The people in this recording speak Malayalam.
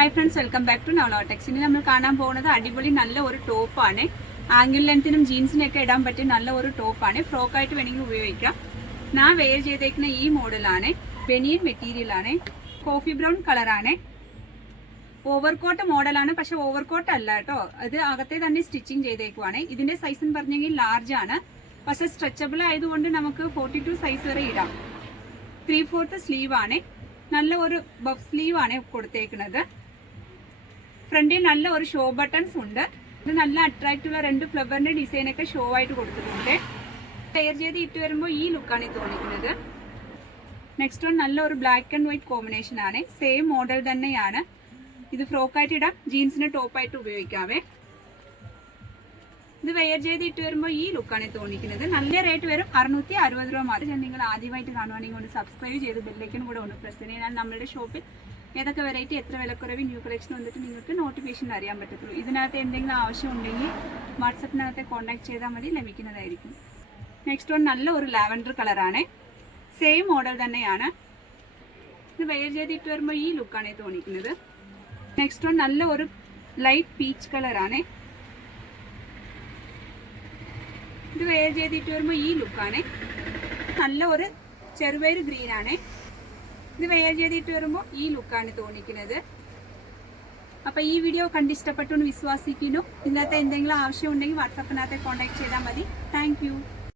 Hi friends welcome back to Navalotex ഇനി നമ്മൾ കാണാൻ പോകുന്നത് അടിപൊളി നല്ല ഒരു ടോപ്പാണ് ആംഗിൾ ലെങ്ത്തിനും ജീൻസിനൊക്കെ ഇടാൻ പറ്റിയ നല്ല ഒരു ടോപ്പാണ് ഫ്രോക്കായിട്ട് വേണമെങ്കിൽ ഉപയോഗിക്കാം. ഞാൻ വെയർ ചെയ്തേക്കുന്ന ഈ മോഡലാണ് ബെനിയൻ മെറ്റീരിയലാണ് കോഫി ബ്രൗൺ കളറാണ് ഓവർകോട്ട് മോഡലാണ് പക്ഷെ ഓവർകോട്ട് അല്ല കേട്ടോ. അത് അകത്തെ തന്നെ സ്റ്റിച്ചിങ് ചെയ്തേക്കുവാണ്. ഇതിന്റെ സൈസ് എന്ന് പറഞ്ഞെങ്കിൽ ലാർജ് ആണ്. പക്ഷെ സ്ട്രെച്ചബിൾ ആയതുകൊണ്ട് നമുക്ക് ഫോർട്ടി ടു സൈസ് വരെ ഇടാം. ത്രീ ഫോർത്ത് സ്ലീവ് ആണ്. നല്ല ഒരു ബഫ് സ്ലീവ് ആണ് കൊടുത്തേക്കുന്നത്. ഫ്രണ്ടിൽ നല്ല ഒരു ഷോ ബട്ടൺസ് ഉണ്ട്. ഇത് നല്ല അട്രാക്റ്റീവ് ഉള്ള രണ്ട് ഫ്ലവറിന്റെ ഡിസൈൻ ഒക്കെ ഷോ ആയിട്ട് കൊടുത്തിട്ടുണ്ട്. പെയർ ചെയ്ത് ഇട്ട് വരുമ്പോൾ ഈ ലുക്കാണ് ഈ തോന്നിക്കുന്നത് നെക്സ്റ്റ് വൺ നല്ല ഒരു ബ്ലാക്ക് ആൻഡ് വൈറ്റ് കോമ്പിനേഷൻ ആണ്. സെയിം മോഡൽ തന്നെയാണ്. ഇത് ഫ്രോക്കായിട്ട് ഇടാം. ജീൻസിന് ടോപ്പായിട്ട് ഉപയോഗിക്കാവേ. ഇത് വെയർ ചെയ്ത് ഇട്ട് വരുമ്പോൾ ഈ ലുക്കാണ് തോന്നിക്കുന്നത്. നല്ല റേറ്റ് വരും. അറുന്നൂറ്റി അറുപത് രൂപ മാത്രം ഞാൻ നിങ്ങൾ ആദ്യമായിട്ട് കാണുവാണെങ്കിൽ ഒന്ന് സബ്സ്ക്രൈബ് ചെയ്ത് ബെല്ലേക്കും കൂടെ ഒന്ന് പ്രസ് ചെയ്താൽ നമ്മുടെ ഷോപ്പിൽ ഏതൊക്കെ വെറൈറ്റി എത്ര വിലക്കുറവ് ന്യൂ കളക്ഷൻ വന്നിട്ട് നിങ്ങൾക്ക് നോട്ടിഫിക്കേഷൻ അറിയാൻ പറ്റത്തുള്ളൂ. ഇതിനകത്ത് എന്തെങ്കിലും ആവശ്യം ഉണ്ടെങ്കിൽ വാട്സപ്പിനകത്ത് കോൺടാക്ട് ചെയ്താൽ മതി. ലഭിക്കുന്നതായിരിക്കും. നെക്സ്റ്റ് വൺ നല്ല ഒരു ലാവൻഡർ കളറാണ് സെയിം മോഡൽ തന്നെയാണ്. ഇത് വെയർ ചെയ്തിട്ട് വരുമ്പോൾ ഈ ലുക്കാണ് തോന്നിക്കുന്നത്. നെക്സ്റ്റ് വൺ നല്ല ഒരു ലൈറ്റ് പീച്ച് കളറാണ് ഇത് വെയർ ചെയ്തിട്ട് വരുമ്പോൾ ഈ ലുക്കാണ് നല്ല ഒരു ചെറുപയർ ഗ്രീൻ ആണ്. ഇത് വെയർ ചെയ്തിട്ട് വരുമ്പോൾ ഈ ലുക്കാണ് തോന്നിക്കുന്നത്. അപ്പൊ ഈ വീഡിയോ കണ്ടിഷ്ടപ്പെട്ടു എന്ന് വിശ്വസിക്കുന്നു. ഇന്നത്തെ എന്തെങ്കിലും ആവശ്യം ഉണ്ടെങ്കിൽ വാട്സപ്പിനകത്ത് കോൺടാക്ട് ചെയ്താൽ മതി. താങ്ക്